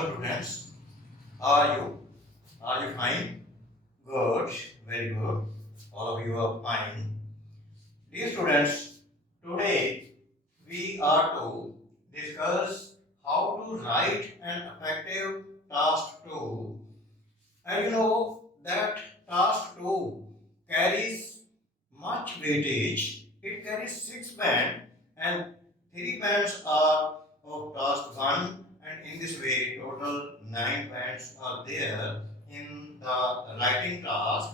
Hello students, how are you? Are you fine? Good, very good. All of you are fine. Dear students, today we are to discuss how to write an effective task 2. And you know that task 2 carries much weightage. It carries 6 bands and 3 bands are of task 1, and in this way total 9 bands are there in the writing task,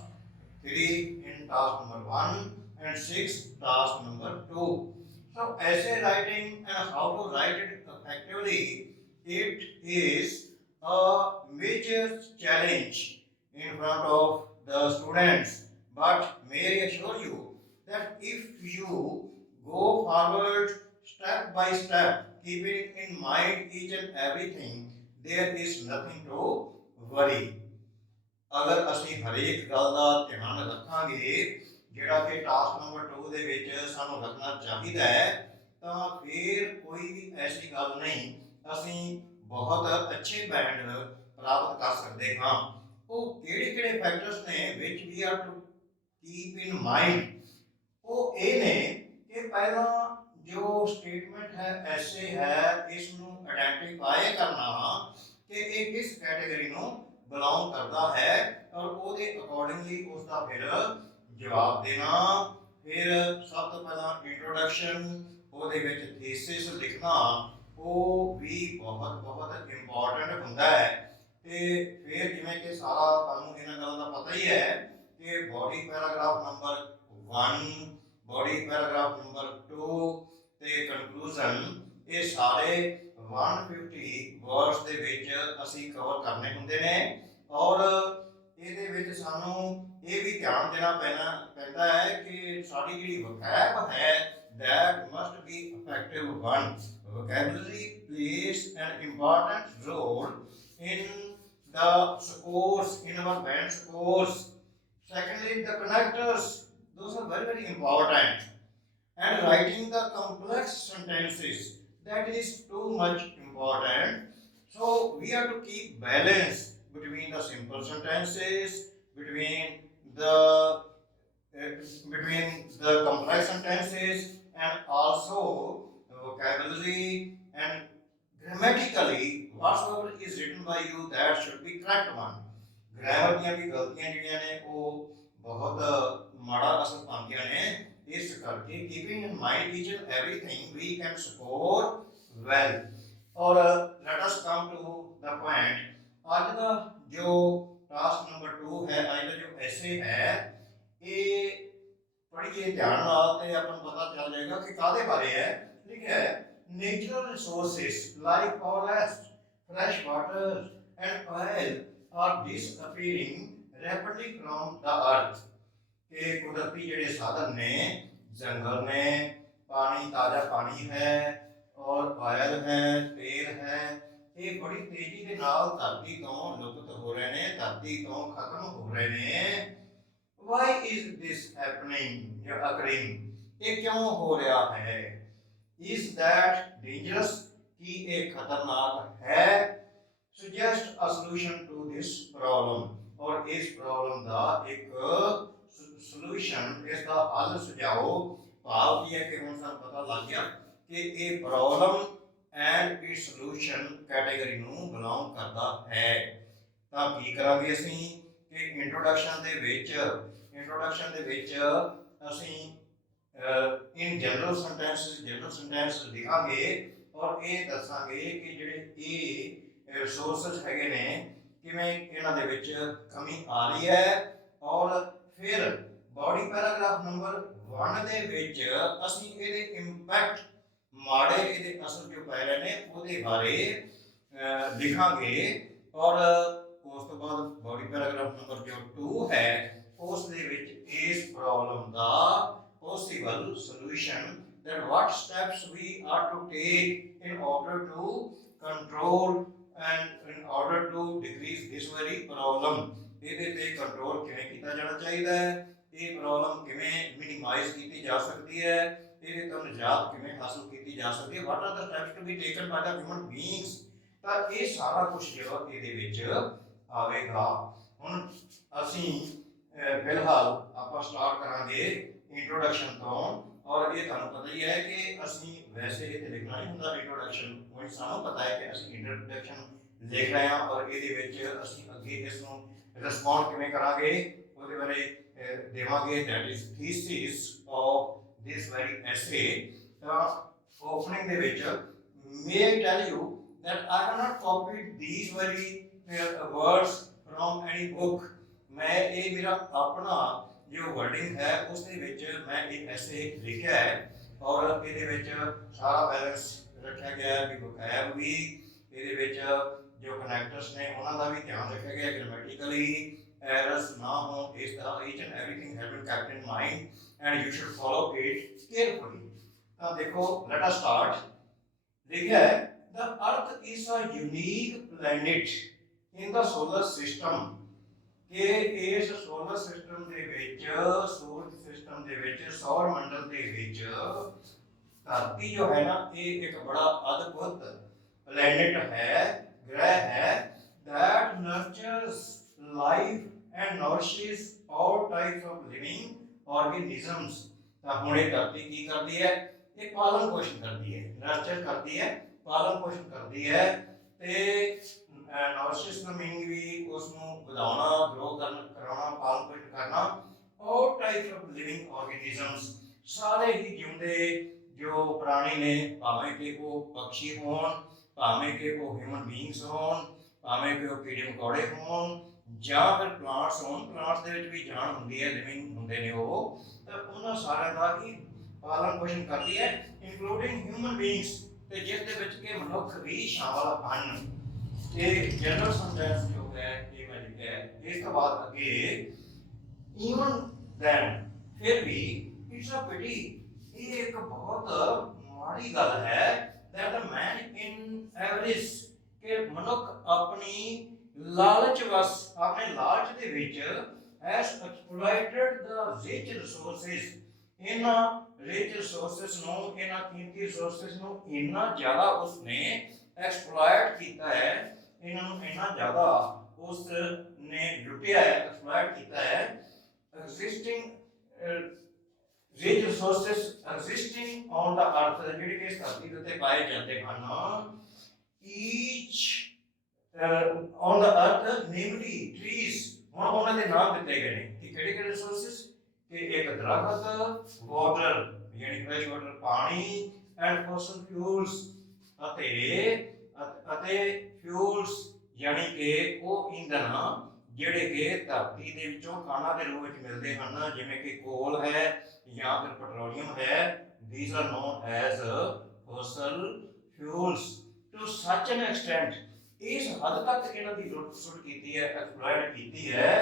3 in task number 1 and 6 task number 2. So essay writing and how to write it effectively, it is a major challenge in front of the students. But may I assure you that if you go forward step by step, keeping in mind each and everything, there is nothing to worry. ਅਗਰ ਅਸੀਂ ਹਰੇਕ ਗੱਲ ਦਾ ਧਿਆਨ ਰੱਖਾਂਗੇ ਜਿਹੜਾ ਕਿ task number 2 ਦੇ ਵਿੱਚ ਸਾਨੂੰ ਰੱਖਣਾ ਚਾਹੀਦਾ ਹੈ, ਤਾਂ ਫਿਰ ਕੋਈ ਵੀ ਐਸੀ ਗੱਲ ਨਹੀਂ, ਅਸੀਂ ਬਹੁਤ ਅੱਛੇ ਬੈਂਡ ਪ੍ਰਾਪਤ ਕਰ ਸਕਦੇ ਹਾਂ। ਉਹ ਕਿਹੜੇ ਕਿਹੜੇ ਫੈਕਟਰਸ ਨੇ which we are to keep in mind, ਉਹ ਇਹ ਨੇ ਕਿ ਪਹਿਲਾਂ ਜੋ ਸਟੇਟਮੈਂਟ ਹੈ, ਐਸੇ ਹੈ, ਇਸ ਨੂੰ ਆਇਡੈਂਟੀਫਾਈ ਕਰਨਾ ਕਿ ਇਹ ਕਿਸ ਕੈਟੇਗਰੀ ਨੂੰ ਬਿਲੋਂਗ ਕਰਦਾ ਹੈ ਔਰ ਉਹਦੇ ਅਕੋਰਡਿੰਗਲੀ ਉਸ ਦਾ ਫਿਰ ਜਵਾਬ ਦੇਣਾ। ਫਿਰ ਸਭ ਤੋਂ ਪਹਿਲਾਂ ਇੰਟਰੋਡਕਸ਼ਨ, ਉਹਦੇ ਵਿੱਚ ਥੀਸਿਸ ਲਿਖਣਾ, ਉਹ ਵੀ ਬਹੁਤ ਬਹੁਤ ਇੰਪੋਰਟੈਂਟ ਹੁੰਦਾ ਹੈ। ਤੇ ਫਿਰ ਜਿਵੇਂ ਕਿ ਸਾਰਾ ਤੁਹਾਨੂੰ ਇਹਨਾਂ ਗੱਲਾਂ ਦਾ ਪਤਾ ਹੀ ਹੈ ਕਿ body paragraph number 1, body paragraph number 2 ਤੇ ਕਨਕਲੂਜਨ, ਇਹ ਸਾਰੇ 150 ਵਰਡਸ ਦੇ ਵਿੱਚ ਅਸੀਂ ਕਵਰ ਕਰਨੇ ਹੁੰਦੇ ਨੇ। ਔਰ ਇਹਦੇ ਵਿੱਚ ਸਾਨੂੰ ਇਹ ਵੀ ਧਿਆਨ ਦੇਣਾ ਪੈਂਦਾ ਹੈ ਕਿ ਸਾਡੀ ਜਿਹੜੀ ਵਕੈਬ ਹੈ, that must be effective one. Vocabulary plays an important role in the scores, in our band scores. Secondly, the connectors, those are very very important. And writing the complex sentences, that is too much important. So we have to keep balance between the simple sentences, between the complex sentences, and also vocabulary and grammatically whatsoever is written by you, that should be correct one. Grammar ਦੀਆਂ ਵੀ ਗਲਤੀਆਂ ਜਿਹੜੀਆਂ ਨੇ ਉਹ ਬਹੁਤ ਮਾੜਾ ਅਸਰ ਪਾਉਂਦੀਆਂ ਨੇ, ਇਸ ਕਰਕੇ keeping in mind each and everything we can score well. और let us come to the point. ਅੱਜ ਦਾ ਜੋ ਟਾਸਕ ਨੰਬਰ 2 ਹੈ, ਅੱਜ ਦਾ ਜੋ ਐਸੇ ਹੈ, ਇਹ ਪੜ੍ਹੀਏ ਧਿਆਨ ਨਾਲ ਤੇ ਆਪਾਂ ਨੂੰ ਪਤਾ ਚੱਲ ਜਾਏਗਾ ਕਿ ਕਾਹਦੇ ਬਾਰੇ ਹੈ। ਲਿਖਿਆ ਹੈ, natural resources like forest, fresh water and oil are disappearing rapidly from the earth. ਕਿ ਕੁਦਰਤੀ ਜਿਹੜੇ ਸਾਧਨ ਨੇ, ਜੰਗਲ ਨੇ, ਪਾਣੀ, ਤਾਜ਼ਾ ਪਾਣੀ ਹੈ ਔਰ ਆਇਲ ਹੈ, ਤੇਲ ਹੈ, ਇਹ ਬੜੀ ਤੇਜ਼ੀ ਦੇ ਨਾਲ ਧਰਤੀ ਤੋਂ ਲੁਪਤ ਹੋ ਰਹੇ ਨੇ, ਧਰਤੀ ਤੋਂ ਖਤਮ ਹੋ ਰਹੇ ਨੇ। Why is this happening ਜਾਂ occurring? ਇਹ ਕਿਉਂ ਹੋ ਰਿਹਾ ਹੈ? Is that dangerous? ਕੀ ਇਹ ਖਤਰਨਾਕ ਹੈ? Suggest a solution to this problem. ਔਰ ਇਸ ਪ੍ਰੋਬਲਮ ਦਾ ਇੱਕ ਸੋਲੂਸ਼ਨ, ਇਸ ਦਾ ਹੱਲ ਸੁਝਾਓ। ਭਾਵ ਕੀ ਹੈ ਕਿ ਹੁਣ ਸਾਨੂੰ ਪਤਾ ਲੱਗ ਗਿਆ ਕਿ ਇਹ problem and it's solution category ਨੂੰ ਬਿਲੋਂਗ ਕਰਦਾ ਹੈ। ਤਾਂ ਕੀ ਕਰਾਂਗੇ ਅਸੀਂ ਕਿ ਇੰਟਰੋਡਕਸ਼ਨ ਦੇ ਵਿੱਚ ਅਸੀਂ ਇਨ ਜਨਰਲ ਸੈਂਟੈਂਸ ਲਿਖਾਂਗੇ ਔਰ ਇਹ ਦੱਸਾਂਗੇ ਕਿ ਜਿਹੜੇ ਇਹ ਰਿਸੋਰਸਸ ਹੈਗੇ ਨੇ, ਕਿਵੇਂ ਇਹਨਾਂ ਦੇ ਵਿੱਚ ਕਮੀ ਆ ਰਹੀ ਹੈ। ਔਰ ਫਿਰ ਬੋਡੀ ਪੈਰਾਗ੍ਰਾਫ ਨੰਬਰ 1 ਦੇ ਵਿੱਚ ਅਸੀਂ ਇਹਦੇ ਇੰਪੈਕਟ, ਮਾੜੇ ਇਹਦੇ ਅਸਰ ਜੋ ਪੈ ਰਹੇ ਨੇ, ਉਹਦੇ ਬਾਰੇ ਲਿਖਾਂਗੇ। ਔਰ ਉਸ ਤੋਂ ਬਾਅਦ ਬੋਡੀ ਪੈਰਾਗ੍ਰਾਫ ਨੰਬਰ ਜੋ 2 ਹੈ, ਉਸ ਦੇ ਵਿੱਚ ਇਸ problem the possible solution, that what steps we are to take in order to control and in order to decrease this very problem. ਇਹਦੇ ਤੇ ਕੰਟਰੋਲ ਕਿਵੇਂ ਕੀਤਾ ਜਾਣਾ ਚਾਹੀਦਾ ਹੈ, ਇਹ ਪ੍ਰੋਬਲਮ ਕਿਵੇਂ ਮਿਨੀਮਾਈਜ਼ ਕੀਤੀ ਜਾ ਸਕਦੀ ਹੈ, ਇਹਦੇ ਤੋਂ ਨਿਜਾਤ ਕਿਵੇਂ ਹਾਸਲ ਕੀਤੀ ਜਾ ਸਕਦੀ ਹੈ, what are the steps to be taken by the human beings ਤਾਂ ਇਹ ਸਾਰਾ ਕੁਝ ਜਿਹੜਾ ਇਹਦੇ ਵਿੱਚ ਆਵੇਗਾ। ਹੁਣ ਅਸੀਂ ਫਿਲਹਾਲ ਆਪਾਂ ਸਟਾਰਟ ਕਰਾਂਗੇ ਇੰਟਰੋਡਕਸ਼ਨ ਤੋਂ। ਔਰ ਇਹ ਤੁਹਾਨੂੰ ਪਤਾ ਹੀ ਹੈ ਕਿ ਅਸੀਂ ਵੈਸੇ ਇਹ ਲਿਖਣਾ ਨਹੀਂ ਹੁੰਦਾ ਇੰਟਰੋਡਕਸ਼ਨ, ਹੁਣ ਸਾਨੂੰ ਪਤਾ ਹੈ ਕਿ ਅਸੀਂ ਇੰਟਰੋਡਕਸ਼ਨ ਲਿਖ ਰਹੇ ਹਾਂ ਔਰ ਇਹਦੇ ਵਿੱਚ ਅਸੀਂ ਅੱਗੇ ਇਸ ਨੂੰ ਰਿਸਪੌਂਡ ਕਿਵੇਂ ਕਰਾਂਗੇ ਉਹਦੇ ਬਾਰੇ ਦੇਵਾਂਗੇ। That is thesis of this very ਐਸੇ। ਤਾਂ ਓਪਨਿੰਗ ਦੇ ਵਿੱਚ may I tell you that I have not copied these very words from any book। मैं ये मेरा अपना जो वर्डिंग है उसके विच मैं एक ऐसे लिखा है और ये विच सारा बैलेंस रखा गया है, वोकैब भी ये विच जो कनैक्टर्स ने उन्हों का भी ध्यान रखा गया, ग्रामेटिकली एरर्स ना हो, इस तरह each and everything have been kept in mind and you should follow it carefully. तो देखो लेट अस स्टार्ट। लिखा है the earth is a unique planet in the solar system. कि इस सोलर सिस्टम दे विच सूरज सिस्टम दे विच सौर मंडल दे विच धरती जो है ना ये एक बड़ा अद्भुत प्लैनेट है, ग्रह है that nurtures life and nourishes all types of living organisms. तो हुण ये धरती की करती है, ये पालन पोषण करती है, नर्चर करती है, पालन पोषण करती है ते नरिशेस का मीनिंग भी उसनू ਵਧਾਉਣਾ, ग्रो कराना, पालन पोषण करना। All types of living organisms सारे ही जिउंदे जो प्राणी ने, भावें कि वो पक्षी होण, भावें कि वो ह्यूमन बीइंग्स होण, भावें कि वो कीड़े मकोड़े होण ਜਾਂ ਫਿਰ ਪਲਾਂਟਸ ਹੋਣ, ਪਲਾਂਟਸ ਦੇ ਵਿੱਚ ਵੀ ਜਾਨ ਹੁੰਦੀ ਹੈ, ਲਿਵਿੰਗ ਹੁੰਦੇ ਨੇ ਉਹ, ਤਾਂ ਉਹਨਾਂ ਸਾਰਿਆਂ ਦਾ ਹੀ ਪਾਲਣ ਪੋਸ਼ਣ ਕਰਦੀ ਹੈ ਇਨਕਲੂਡਿੰਗ ਹਿਊਮਨ ਬੀਇੰਗਸ, ਤੇ ਜਿਸ ਦੇ ਵਿੱਚ ਕਿ ਮਨੁੱਖ ਵੀ ਸ਼ਾਮਲ ਹਨ। ਇਹ ਜਨਰਲ ਸੈਂਟੈਂਸ ਜੋ ਹੈ ਇਹ ਮੈਂ ਲਿਖਿਆ ਹੈ। ਇਸ ਤੋਂ ਬਾਅਦ ਅੱਗੇ ਈਵਨ ਦੈਨ, ਫਿਰ ਵੀ ਇਟਸ ਅ ਪਿਟੀ, ਇਹ ਇੱਕ ਬਹੁਤ ਮਾੜੀ ਗੱਲ ਹੈ that the man in avarice, ਕਿ ਮਨੁੱਖ ਆਪਣੀ ਲਾਲਚ ਵਸ, ਆਪਣੇ ਲਾਲਚ ਦੇ ਵਿੱਚ has exploited the rich resources, ਇਹਨਾਂ rich resources ਨੂੰ, ਇਹਨਾਂ ਕੀਮਤੀ resources ਨੂੰ ਇੰਨਾ ਜ਼ਿਆਦਾ ਉਸਨੇ exploit ਕੀਤਾ ਹੈ, ਇਹਨਾਂ ਨੂੰ ਇੰਨਾ ਜ਼ਿਆਦਾ ਉਸ ਨੇ ਲੁੱਟਿਆ ਹੈ, exploit ਕੀਤਾ ਹੈ। existing rich resources existing on the earth, ਜਿਹੜੇ ਕਿ ਇਸ ਧਰਤੀ ਦੇ ਉੱਤੇ ਪਾਏ ਜਾਂਦੇ ਹਨ, each on the earth namely trees, ਹੁਣ ਉਹਨਾਂ ਦੇ ਨਾਮ ਦਿੱਤੇ ਗਏ ਨੇ ਕਿ ਕਿਹੜੇ ਕਿਹੜੇ ਰਿਸੋਰਸਸ, ਕਿ ਇੱਕ ਦਰਖਤ, ਵਾਟਰ ਯਾਨੀ ਫਰੈਸ਼ ਵਾਟਰ ਪਾਣੀ, ਐਂਡ ਫੋਸਲ ਫਿਊਲਸ ਅਤੇ ਫਿਊਲਸ ਯਾਨੀ ਕਿ ਉਹ ਇੰਧਨ ਜਿਹੜੇ ਕਿ ਧਰਤੀ ਦੇ ਵਿੱਚੋਂ ਖਾਣਾ ਦੇ ਰੂਪ ਵਿੱਚ ਮਿਲਦੇ ਹਨ, ਜਿਵੇਂ ਕਿ ਕੋਲ ਹੈ ਜਾਂ ਫਿਰ ਪੈਟਰੋਲੀਅਮ ਹੈ। these are known as fossil fuels to such an extent, ਇਸ ਹੱਦ ਤੱਕ ਇਹਨਾਂ ਦੀ ਲੁੱਟ ਖਸੁੱਟ ਕੀਤੀ ਹੈ, ਐਕਸਪਲੋਇਟ ਕੀਤੀ ਹੈ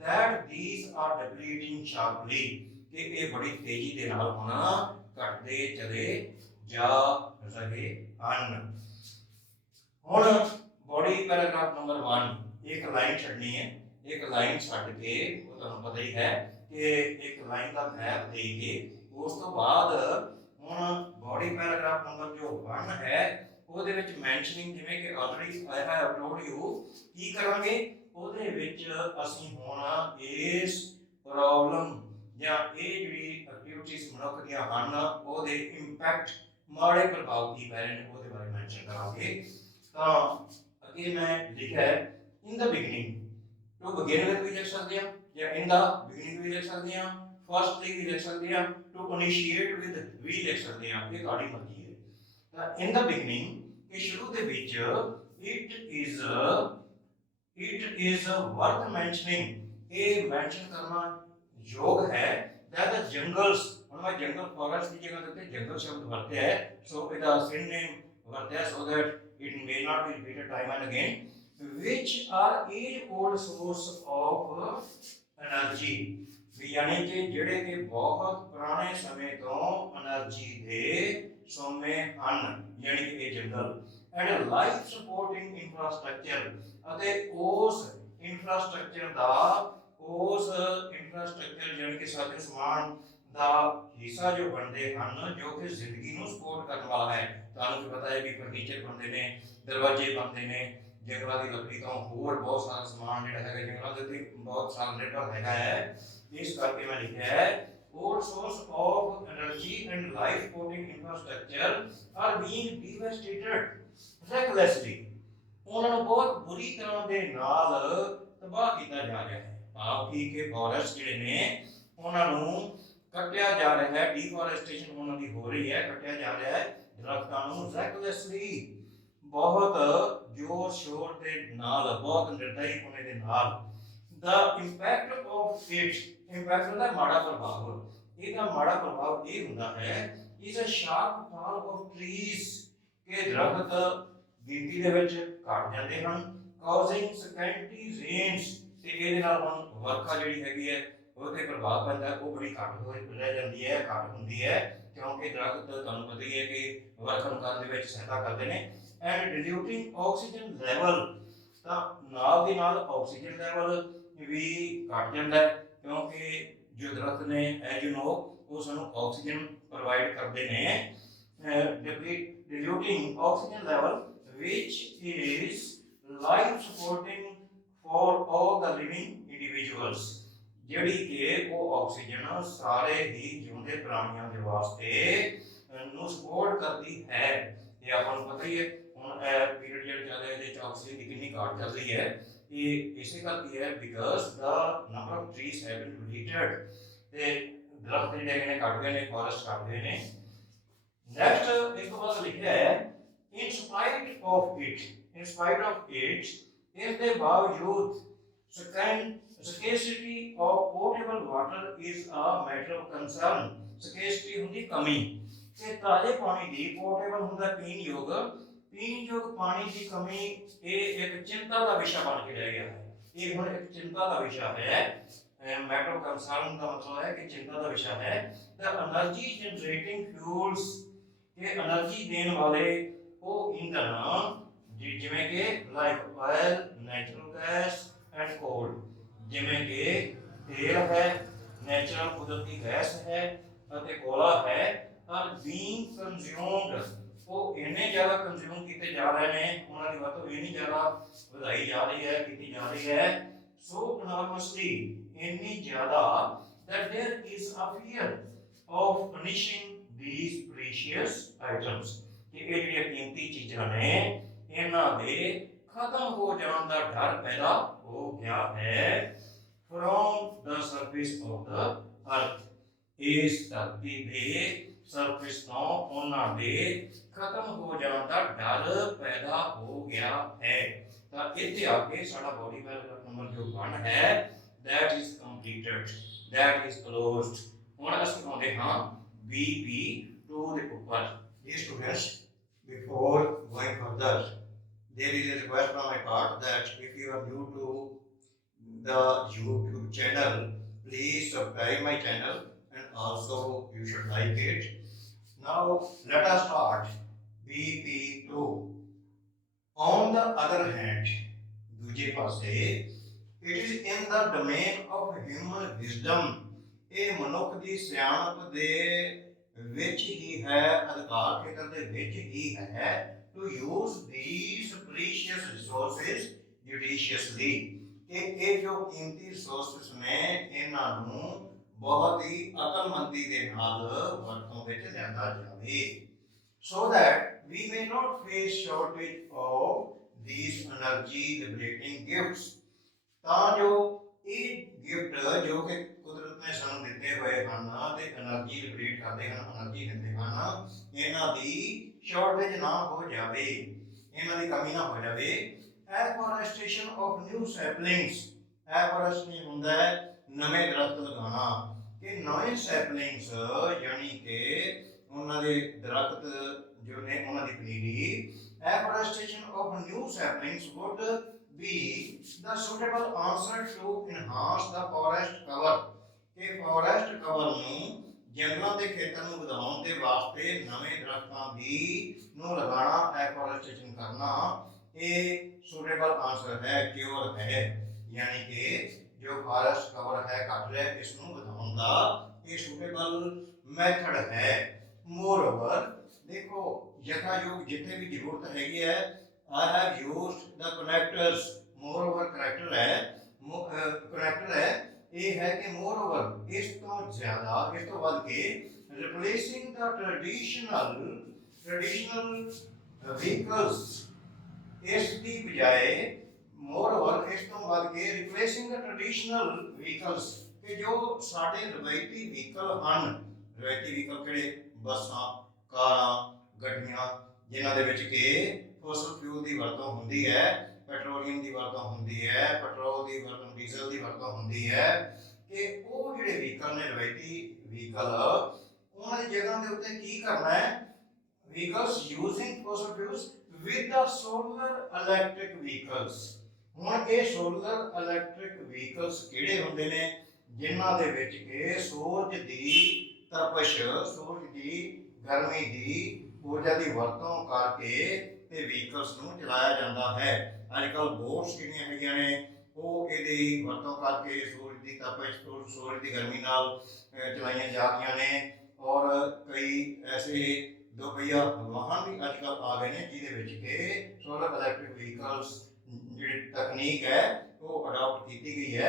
that these are depleting sharply, ਕਿ ਇਹ ਬੜੀ ਤੇਜ਼ੀ ਦੇ ਨਾਲ ਹੁਣ ਘਟਦੇ ਚਲੇ ਜਾ ਰਹੇ ਹਨ। ਹੁਣ ਬੋਡੀ ਪੈਰਾਗ੍ਰਾਫ ਨੰਬਰ 1 ਇੱਕ ਲਾਈਨ ਛੱਡਣੀ ਹੈ, ਇੱਕ ਲਾਈਨ ਛੱਡ ਕੇ, ਉਹ ਤੁਹਾਨੂੰ ਪਤਾ ਹੀ ਹੈ ਕਿ ਇੱਕ ਲਾਈਨ ਦਾ ਮੈਪ ਦੇ ਕੇ ਉਸ ਤੋਂ ਬਾਅਦ ਹੁਣ ਬੋਡੀ ਪੈਰਾਗ੍ਰਾਫ ਨੰਬਰ ਜੋ 1 ਹੈ ਉਹਦੇ ਵਿੱਚ ਮੈਂਸ਼ਨਿੰਗ, ਜਿਵੇਂ ਕਿ already I have told you, ਕੀ ਕਰਾਂਗੇ ਉਹਦੇ ਵਿੱਚ ਅਸੀਂ ਹੁਣ ਇਸ ਪ੍ਰੋਬਲਮ ਜਾਂ ਇਹ ਜਿਹੜੀ ਐਕਟੀਵਿਟੀਜ਼ ਮਨੁੱਖ ਦੀਆਂ ਹਨ ਉਹਦੇ ਇੰਪੈਕਟ, ਮਾੜੇ ਪ੍ਰਭਾਵ ਕੀ ਪੈ ਰਹੇ ਨੇ ਉਹਦੇ ਬਾਰੇ ਮੈਂਸ਼ਨ ਕਰਾਂਗੇ। ਤਾਂ ਅੱਗੇ ਮੈਂ ਲਿਖਿਆ ਹੈ in the beginning, to begin with ਵੀ ਲਿਖ ਸਕਦੇ ਹਾਂ ਜਾਂ in the beginning ਵੀ ਲਿਖ ਸਕਦੇ ਹਾਂ, firstly ਵੀ ਲਿਖ ਸਕਦੇ ਹਾਂ, to initiate with ਵੀ ਲਿਖ ਸਕਦੇ ਹਾਂ, ਇਹ ਤੁਹਾਡੀ ਮਰਜ਼ੀ ਹੈ। ਤਾਂ in the beginning ਕਿ ਸ਼ੁਰੂ ਦੇ ਵਿੱਚ it is worth mentioning, ਇਹ ਮੈਂਸ਼ਨ ਕਰਨਾ ਯੋਗ ਹੈ that the jungles, ਹੁਣ ਮੈਂ ਜੰਗਲ ਫੋਰੈਸਟ ਦੀ ਜਗ੍ਹਾ ਤੇ ਜੰਗਲ ਸ਼ਬਦ ਵਰਤਿਆ ਹੈ, ਸੋ ਇਹਦਾ synonym ਵਰਤਿਆ so that it may not be repeated time and again, which are age old source of energy, ਵੀ ਯਾਨੀ ਕਿ ਜਿਹੜੇ ਕਿ ਬਹੁਤ ਪੁਰਾਣੇ ਸਮੇਂ ਤੋਂ એનર્ਜੀ ਦੇ ਸੋਮੇ ਹਨ, ਯਾਨੀ ਕਿ ਇਹ ਜੰਗਲ। ਐਂਡ ਲਾਈਫ ਸਪੋਰਟਿੰਗ ਇਨਫਰਾਸਟ੍ਰਕਚਰ, ਅਤੇ ਉਸ ਇਨਫਰਾਸਟ੍ਰਕਚਰ ਦਾ, ਉਸ ਇਨਫਰਾਸਟ੍ਰਕਚਰ ਯਾਨੀ ਕਿ ਸਾਜੋ ਸਮਾਨ ਦਾ ਹਿੱਸਾ ਜੋ ਬਣਦੇ ਹਨ ਜੋ ਕਿ ਜ਼ਿੰਦਗੀ ਨੂੰ ਸਪੋਰਟ ਕਰਨ ਵਾਲਾ ਹੈ। ਤੁਹਾਨੂੰ ਵੀ ਪਤਾ ਹੈ ਵੀ ਫਰਨੀਚਰ ਬਣਦੇ ਨੇ, ਦਰਵਾਜ਼ੇ ਬਣਦੇ ਨੇ ਜੰਗਲਾਂ ਦੀ ਲੱਕੜੀ ਤੋਂ, ਹੋਰ ਬਹੁਤ ਸਾਰਾ ਸਮਾਨ ਜਿਹੜਾ ਹੈਗਾ ਜੰਗਲਾਂ ਦੇ ਉੱਤੇ ਬਹੁਤ ਸਾਰਾ ਨਿਰਭਰ ਹੈਗਾ ਹੈ। ਇਸ ਕਰਕੇ ਮੈਂ ਲਿਖਿਆ ਹੈ all source of energy and life supporting infrastructure are being devastated recklessly। ਉਹਨਾਂ ਨੂੰ ਬਹੁਤ ਬੁਰੀ ਤਰ੍ਹਾਂ ਦੇ ਨਾਲ ਤਬਾਹ ਕੀਤਾ ਜਾ ਰਿਹਾ ਹੈ। ਭਾਵ ਕਿ ਫੋਰੈਸਟ ਜਿਹੜੇ ਨੇ ਉਹਨਾਂ ਨੂੰ ਕੱਟਿਆ ਜਾ ਰਿਹਾ ਹੈ, ਡੀਫੋਰੈਸਟੇਸ਼ਨ ਉਹਨਾਂ ਦੀ ਹੋ ਰਹੀ ਹੈ, ਕੱਟਿਆ ਜਾ ਰਿਹਾ ਹੈ ਦਰਖਤਾਂ ਨੂੰ ਰੈਕਲੈਸਲੀ, ਬਹੁਤ ਜ਼ੋਰ ਸ਼ੋਰ ਦੇ ਨਾਲ, ਬਹੁਤ ਨਿਰਦਈ ਹੋਣੇ ਦੇ ਨਾਲ। ਦਾ ਇੰਪੈਕਟ ਆਫ ਇਟ, ਇੰਪੈਕਟ ਦਾ ਮਾੜਾ ਪ੍ਰਭਾਵ, ਇਹਦਾ ਮਾੜਾ ਪ੍ਰਭਾਵ ਇਹ ਹੁੰਦਾ ਹੈ ਇਸ ਸ਼ਾਰਪ ਫਾਲ ਆਫ ਟਰੀਜ਼, ਕਿ ਦਰਖਤ ਗਿਣਤੀ ਦੇ ਵਿੱਚ ਘਟ ਜਾਂਦੇ ਹਨ, ਕਾਜ਼ਿੰਗ ਸਕੈਂਟੀ ਰੇਨਸ, ਤੇ ਇਹਦੇ ਨਾਲ ਹੁਣ ਵਰਖਾ ਜਿਹੜੀ ਹੈਗੀ ਹੈ ਉਹਦੇ ਪ੍ਰਭਾਵ ਪੈਂਦਾ, ਉਹ ਬੜੀ ਘੱਟ ਹੋ ਰਹਿ ਜਾਂਦੀ ਹੈ, ਘੱਟ ਹੁੰਦੀ ਹੈ, ਕਿਉਂਕਿ ਦਰਖਤ ਤੁਹਾਨੂੰ ਪਤਾ ਹੀ ਹੈ ਕਿ ਵਰਖਾ ਨੂੰ ਕਰਨ ਦੇ ਵਿੱਚ ਸਹਾਇਤਾ ਕਰਦੇ ਨੇ। ਐਂਡ ਡਿਲੂਟਿੰਗ ਆਕਸੀਜਨ ਲੈਵਲ, ਤਾਂ ਨਾਲ ਦੀ ਨਾਲ ਆਕਸੀਜਨ ਲੈਵਲ ਵੀ ਘਟ ਜਾਂਦਾ ਹੈ, ਕਿਉਂਕਿ ਜੋ ਦਰਖਤ ਨੇ ਐਜ ਯੂ ਨੋ ਉਹ ਸਾਨੂੰ ਆਕਸੀਜਨ ਪ੍ਰੋਵਾਈਡ ਕਰਦੇ ਨੇ। Diluting oxygen level which is life supporting for all the living individuals, ਜਿਹੜੀ ਕਿ ਉਹ ਆਕਸੀਜਨ ਸਾਰੇ ਹੀ ਜਿਉਂਦੇ ਪ੍ਰਾਣੀਆਂ ਦੇ ਵਾਸਤੇ ਨੂੰ ਸਪੋਰਟ ਕਰਦੀ ਹੈ। ਇਹ ਆਪਾਂ ਨੂੰ ਪਤਾ ਹੀ ਹੈ, ਹੁਣ ਇਹ ਪੀਰੀਅਡ ਜਿਹੜਾ ਚੱਲ ਰਿਹਾ ਇਹਦੇ ਚ ਆਕਸੀਜਨ ਦੀ ਕਿੰਨੀ ਘਾਟ ਚੱਲ ਰਹੀ ਹੈ, ਇਹ ਇਸੇ ਕਰਕੇ ਹੈ because the number of trees have been deleted, ਤੇ ਦਰਖਤ ਜਿਹੜੇ ਨੇ ਕੱਟ ਗਏ ਨੇ, ਫੋਰੈਸਟ ਕੱਟ ਗਏ ਨੇ। ਨੈਕਸਟ ਇਸ ਤੋਂ ਬਾਅਦ ਲਿਖਿਆ ਹੈ in spite of it, in spite of it, ਇਸ ਦੇ ਬਾਵਜੂਦ scarcity of potable water is a matter of concern। scarcity ਹੁੰਦੀ ਕਮੀ, ਤੇ ਤਾਜ਼ੇ ਪਾਣੀ ਦੀ, ਪੋਰਟੇਬਲ ਹੁੰਦਾ ਪੀਣ ਯੋਗ ਪਾਣੀ ਦੀ ਕਮੀ, ਇਹ ਇੱਕ ਚਿੰਤਾ ਦਾ ਵਿਸ਼ਾ ਬਣ ਕੇ ਰਹਿ ਗਿਆ ਹੈ। ਇਹ ਹੁਣ ਇੱਕ ਚਿੰਤਾ ਦਾ ਵਿਸ਼ਾ ਹੈ। ਮੈਟਰ ਆਫ ਕੰਸਰਨ ਦਾ ਮਤਲਬ ਹੈ ਕਿ ਚਿੰਤਾ ਦਾ ਵਿਸ਼ਾ ਹੈ। the energy generating fuels, ਇਹ એનર્ਜੀ ਦੇਣ ਵਾਲੇ ਉਹ ਇੰਧਨ ਜਿਵੇਂ ਕਿ like oil, natural gas and ਕੋਲ, ਜਿਵੇਂ ਕਿ ਤੇਲ ਹੈ, ਨੈਚੁਰਲ ਕੁਦਰਤੀ ਗੈਸ ਹੈ ਅਤੇ ਕੋਲਾ ਹੈ, ਆਰ ਬੀਇੰਗ ਕੰਜ਼ਿਊਮਡ, ਉਹ ਇੰਨੇ ਜ਼ਿਆਦਾ ਕੰਜ਼ਿਊਮ ਕੀਤੇ ਜਾ ਰਹੇ ਨੇ, ਉਹਨਾਂ ਦੀ ਵਰਤੋਂ ਇੰਨੀ ਜ਼ਿਆਦਾ ਵਧਾਈ ਜਾ ਰਹੀ ਹੈ, ਕੀਤੀ ਜਾ ਰਹੀ ਹੈ, ਸੋ enormously, ਇੰਨੀ ਜ਼ਿਆਦਾ that there is a fear of punishing these precious items, ਕਿ ਇਹ ਜਿਹੜੀਆਂ ਕੀਮਤੀ ਚੀਜ਼ਾਂ ਨੇ ਇਹਨਾਂ ਦੇ ਖਤਮ ਹੋ ਜਾਣ ਦਾ ਡਰ ਪੈਦਾ ਹੋ ਗਿਆ ਹੈ। from the surface of the earth, ਇਸ ਧਰਤੀ ਦੇ ਸਰਫੇਸ ਤੋਂ ਉਹਨਾਂ ਦੇ ਖਤਮ ਹੋ ਜਾਣ ਦਾ ਡਰ ਪੈਦਾ ਹੋ ਗਿਆ ਹੈ। ਤਾਂ ਇੱਥੇ ਆ ਕੇ ਸਾਡਾ ਬੋਡੀ ਪੈਰਾਗ੍ਰਾਫ ਨੰਬਰ ਜੋ 1 ਹੈ that is completed, that is closed। ਹੁਣ ਅਸੀਂ ਆਉਂਦੇ ਹਾਂ BP2 ਦੇ ਉੱਪਰ। Dear students, before going further, there is a request from my part that if you are new to the YouTube channel, please subscribe my channel and also you should like it. Now let us start BP2। On the other hand, ਦੂਜੇ ਪਾਸੇ, it is in the domain of human wisdom, ਇਹ ਮਨੁੱਖ ਦੀ ਸਿਆਣਪ ਦੇ ਵਿੱਚ ਹੀ ਹੈ, ਅਧਿਕਾਰ ਖੇਤਰ ਦੇ ਵਿੱਚ ਹੀ ਹੈ, to use these precious resources judiciously, ਕਿ ਇਹ ਜੋ ਕੀਮਤੀ ਰਿਸੋਰਸਸ ਨੇ ਇਹਨਾਂ ਨੂੰ ਬਹੁਤ ਹੀ ਅਕਲਮੰਦੀ ਦੇ ਨਾਲ ਵਰਤੋਂ ਵਿੱਚ ਲਿਆਂਦਾ ਜਾਵੇ, so that we may not face shortage of these energy liberating gifts, ਤਾਂ ਜੋ ਇਹ ਗਿਫਟ ਜੋ ਕਿ ਕੁਦਰਤ ਨੇ ਸਾਨੂੰ ਦਿੱਤੇ ਹੋਏ ਹਨ ਤੇ એનર્ਜੀ ਲਿਬਰੇਟ ਕਰਦੇ ਹਨ, એનર્ਜੀ ਦਿੰਦੇ ਹਨ, ਇਹਨਾਂ ਦੀ ਸ਼ਾਰਟੇਜ ਨਾ ਹੋ ਜਾਵੇ, ਇਹਨਾਂ ਦੀ ਕਮੀ ਨਾ ਹੋ ਜਾਵੇ। ਐਫੋਰੈਸਟੇਸ਼ਨ ਆਫ ਨਿਊ ਸੈਪਲਿੰਗਸ, ਐਫੋਰੈਸਟੇਸ਼ਨ ਹੁੰਦਾ ਹੈ ਨਵੇਂ ਦਰਖਤ ਲਗਾਉਣਾ, ਕਿ ਨਵੇਂ ਸੈਪਲਿੰਗਸ ਯਾਨੀ ਕਿ ਉਹਨਾਂ ਦੇ ਦਰਖਤ ਜੋ ਨੇ ਉਹਨਾਂ ਦੀ ਪਨੀਰੀ। Afforestation of new saplings would be the suitable answer to enhance the forest cover, ਕਿ ਫੋਰੈਸਟ ਕਵਰ ਨੂੰ, ਜੰਗਲਾਂ ਦੇ ਖੇਤਰ ਨੂੰ ਵਧਾਉਣ ਦੇ ਵਾਸਤੇ ਨਵੇਂ ਦਰਖਤਾਂ ਦੀ ਨੂੰ ਲਗਾਉਣਾ, ਐਫੋਰੈਸਟੇਸ਼ਨ ਕਰਨਾ, ਇਹ ਸੁਟੇਬਲ ਆਨਸਰ ਹੈ, ਕਿਉਰ ਹੈ, ਯਾਨੀ ਕਿ ਜੋ ਫੋਰੈਸਟ ਕਵਰ ਹੈ ਘਟ ਰਿਹਾ, ਇਸ ਨੂੰ ਵਧਾਉਣ ਦਾ ये सुटेबल मैथड है। मोर ओवर देखो यथा योग जितने भी जरूरत हैगी है I have used the connectors. More over connector है कनेक्टर है ये है कि मोर ओवर इस तो ज्यादा इस तो वध के रिप्लेसिंग द ट्रेडिशनल व्हीकल्स इस दी बजाय मोर ओवर इस तो वध के रिप्लेसिंग द ट्रेडिशनल व्हीकल्स कि जो साडे रवायती व्हीकल हैं रवायती व्हीकल किहड़े बसां कारां गड्डियां जिन्हां दे विच कि फॉसल फ्यूल की वरतों होंदी है पेट्रोलियम की वरतों होंदी है पेट्रोल की वरतों डीजल की वरतों होंदी है कि वो जिहड़े व्हीकल ने रवायती व्हीकल उन्हां दी जगह दे उत्ते की करना है vehicles using fossil fuels with the solar electric vehicles। ਹੁਣ ਇਹ solar electric vehicles ਕਿਹੜੇ ਹੁੰਦੇ ਨੇ ਜਿਨ੍ਹਾਂ ਦੇ ਵਿੱਚ ਕਿ ਸੂਰਜ ਦੀ ਤਪਸ਼ ਸੂਰਜ ਦੀ ਗਰਮੀ ਦੀ ਊਰਜਾ ਦੀ ਵਰਤੋਂ ਕਰਕੇ ਤੇ ਵਹੀਕਲਸ ਨੂੰ ਚਲਾਇਆ ਜਾਂਦਾ ਹੈ। ਅੱਜ ਕੱਲ੍ਹ ਬੋਟਸ ਜਿਹੜੀਆਂ ਹੈਗੀਆਂ ਨੇ ਉਹ ਇਹਦੀ ਵਰਤੋਂ ਕਰਕੇ ਸੂਰਜ ਦੀ ਤਪਸ਼ ਸੂਰਜ ਦੀ ਗਰਮੀ ਨਾਲ ਚਲਾਈਆਂ ਜਾ ਰਹੀਆਂ ਨੇ ਔਰ ਕਈ ਐਸੇ दो पहिया वाहन भी आजकल आ गए हैं जिहदे कि सोलर इलैक्ट्रिक व्हीकल्स जी तकनीक है वो अडॉप्ट की गई है।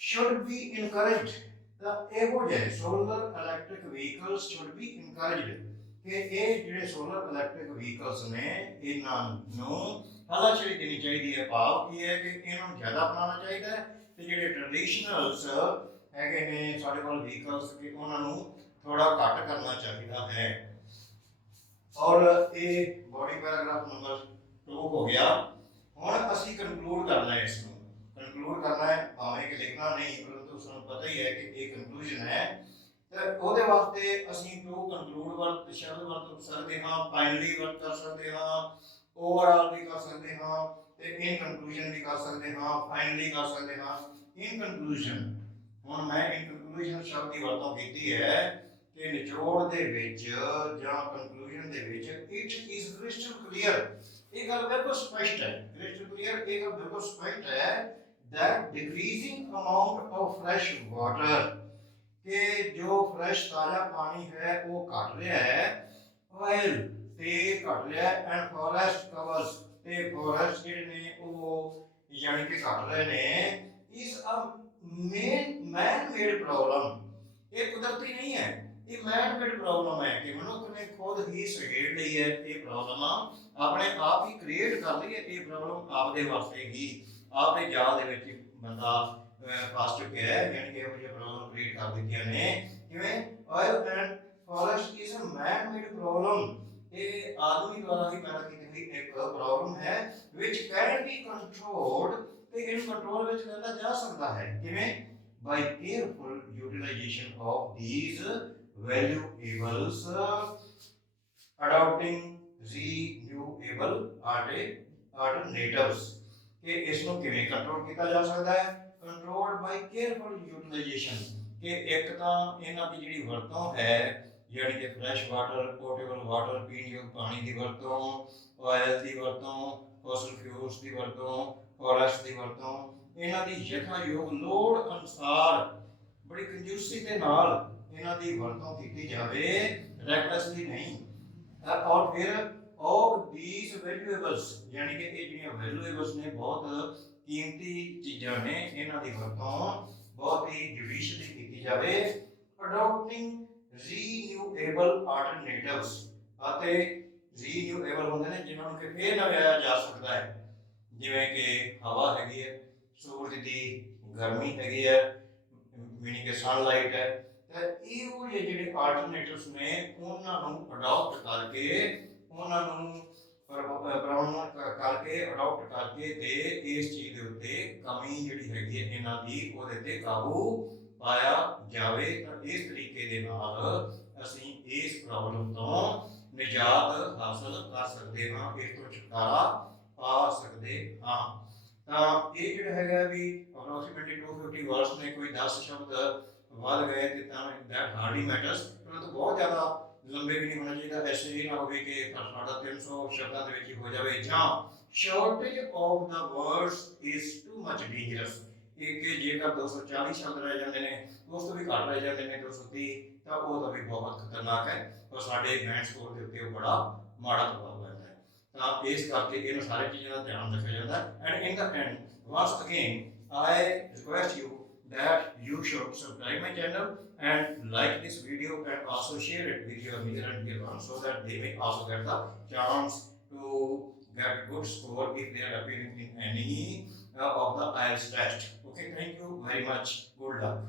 शुड बी इनकरेज इहो जिहे solar electric vehicles should be encourage कि ये जिहड़े सोलर इलैक्ट्रिक व्हीकल्स ने इन्हां नूं हलाशेरी देनी चाहिए है। भाव की है कि इन्हां नूं ज़्यादा अपनाना चाहिए ते जिहड़े ट्रेडिशनल्स हैगे ने साडे कोल व्हीकल्स कि उन्हां नूं थोड़ा घट करना चाहिए है। और ये बॉडी पैराग्राफ नंबर 2 हो गया। हुण असीं कंक्लूड करना है इसको कंक्लूड करना है भावें कि लिखना नहीं परंतु उसको पता ही है कि ये कंक्लूजन है तो ਉਹਦੇ ਵਾਸਤੇ ਅਸੀਂ टू कंक्लूड वर्त शब्द वरत सकते हाँ फाइनली वर्त कर सकते हाँ ओवरऑल भी कर सकते हाँ ते इन कंक्लूजन भी कर सकते हाँ फाइनली कर सकते हाँ इन कंक्लूजन। हुण मैं इन कंक्लूजन शब्द की वरतों की है कि निचोड़ दे विच जां conclusion they which it is crystal clear ये गल बिल्कुल स्पष्ट है क्रिस्टल क्लियर ये गल बिल्कुल स्पष्ट है that decreasing amount of fresh water कि जो फ्रेश ताजा पानी है वो घट रहा है ऑयल ते घट रहा है एंड फॉरेस्ट कवर्स ते फॉरेस्ट जिहड़े ने वो यानी कि घट रहे ने is a man made problem ये कुदरती नहीं है ये मैन मेड प्रॉब्लम है कि मनुख ने खुद ही सगेड़ ली है ये प्रॉब्लम अपने आप ही क्रिएट कर ली है ये प्रॉब्लम आपदे वास्ते ही आपदे जाल दे विच बंदा फस चुका है यानी कि ये प्रॉब्लम क्रिएट कर दी ने किवें oil and forest is a man made problem ये आदमी द्वारा ही पैदा की गई एक प्रॉब्लम है व्हिच कैन बी कंट्रोल्ड ते इन कंट्रोल विच करना जा सकता है किवें by careful utilization of these valuables adopting renewable alternatives कि इसको किवें कंट्रोल किया जा सकता है कंट्रोल्ड बाय केयरफुल यूटिलाइजेशन कि एक तो इन्हां दी जिहड़ी वरतों है यानी कि फ्रैश वाटर पोर्टेबल वाटर पीण योग पानी की वरतों ऑयल की वरतों फॉसल फ्यूल्स की वरतों फॉरेस्ट की वरतों इन्हां दी यथा योग लोड़ अनुसार बड़ी कंजूसी के नाल इन्हां दी वरतों की जाए रैकलेसली नहीं और फिर ऑफ दीज वैल्यूएबल्स यानी कि ये जिहड़ियां वैल्यूएबल्स ने बहुत कीमती चीज़ां ने इन्हां दी वरतों बहुत ही जुडिशली की जाए अडॉप्टिंग रीन्यूएबल अल्टरनेटिव्स ਅਤੇ रीन्यूएबल होंदे ने जिन्हां नूं कि फिर नवाया जा सकता है जिवें कि हवा हैगी है सूरज की गर्मी हैगी है मीनिंग कि सनलाइट है तो इहो ਜਿਹੇ ਜਿਹੜੇ ਆਲਟਰਨੇਟਿਵਸ ਨੇ ਉਹਨਾਂ ਨੂੰ ਅਡਾਪਟ ਕਰਕੇ ਉਹਨਾਂ ਨੂੰ ਪ੍ਰੋਬਲਮ ਕਰਕੇ ਅਡਾਪਟ ਕਰਕੇ ਤੇ ਇਸ ਚੀਜ਼ ਦੇ ਉੱਤੇ ਕਮੀ ਜਿਹੜੀ ਹੈਗੀ ਹੈ ਇਹਨਾਂ ਦੀ ਉਹਦੇ ਤੇ ਕਾਬੂ ਪਾਇਆ ਜਾਵੇ ਤਾਂ ਇਸ ਤਰੀਕੇ ਦੇ ਨਾਲ ਅਸੀਂ ਇਸ ਪ੍ਰੋਬਲਮ ਤੋਂ ਨਿਜਾਤ ਹਾਸਲ ਕਰ ਸਕਦੇ ਹਾਂ ਇਸ ਤੋਂ ਛੁਟਕਾਰਾ ਪਾ ਸਕਦੇ ਹਾਂ। ਤਾਂ ਇਹ ਜਿਹੜਾ ਹੈਗਾ ਵੀ ਅਪਰੋਕਸੀਮੇਟਲੀ 250 वर्ड्स ने कोई 10 शब्द वध गए तो दैट हार्डली मैटर्स परंतु बहुत ज़्यादा लंबे भी नहीं होना चाहिए ऐसे ही ना हो कि 350 शब्दों के हो जाए ਜਾਂ shortage of the words is too much dangerous ਕਿ ਜੇਕਰ 240 ਸ਼ਬਦ ਰਹਿ ਜਾਂਦੇ ਨੇ ਉਸ ਤੋਂ ਵੀ ਘੱਟ ਰਹਿ ਜਾਂਦੇ ਨੇ 230 ਤਾਂ ਉਹ ਤਾਂ ਵੀ ਬਹੁਤ ਖਤਰਨਾਕ ਹੈ ਔਰ ਸਾਡੇ ਬੈਂਡ ਸਕੋਰ ਦੇ ਉੱਤੇ ਉਹ ਬੜਾ ਮਾੜਾ ਪ੍ਰਭਾਵ ਪੈਂਦਾ ਹੈ ਤਾਂ ਇਸ ਕਰਕੇ ਇਹਨਾਂ ਸਾਰੇ ਚੀਜ਼ਾਂ ਦਾ ਧਿਆਨ ਰੱਖਿਆ ਜਾਂਦਾ ਹੈ and in the and once again I request you that you should subscribe my channel and like this video and also share it with your near and dear ones so that they may also get the chance to get good score if they are appearing in any of the IELTS test. Okay, thank you very much. Good luck.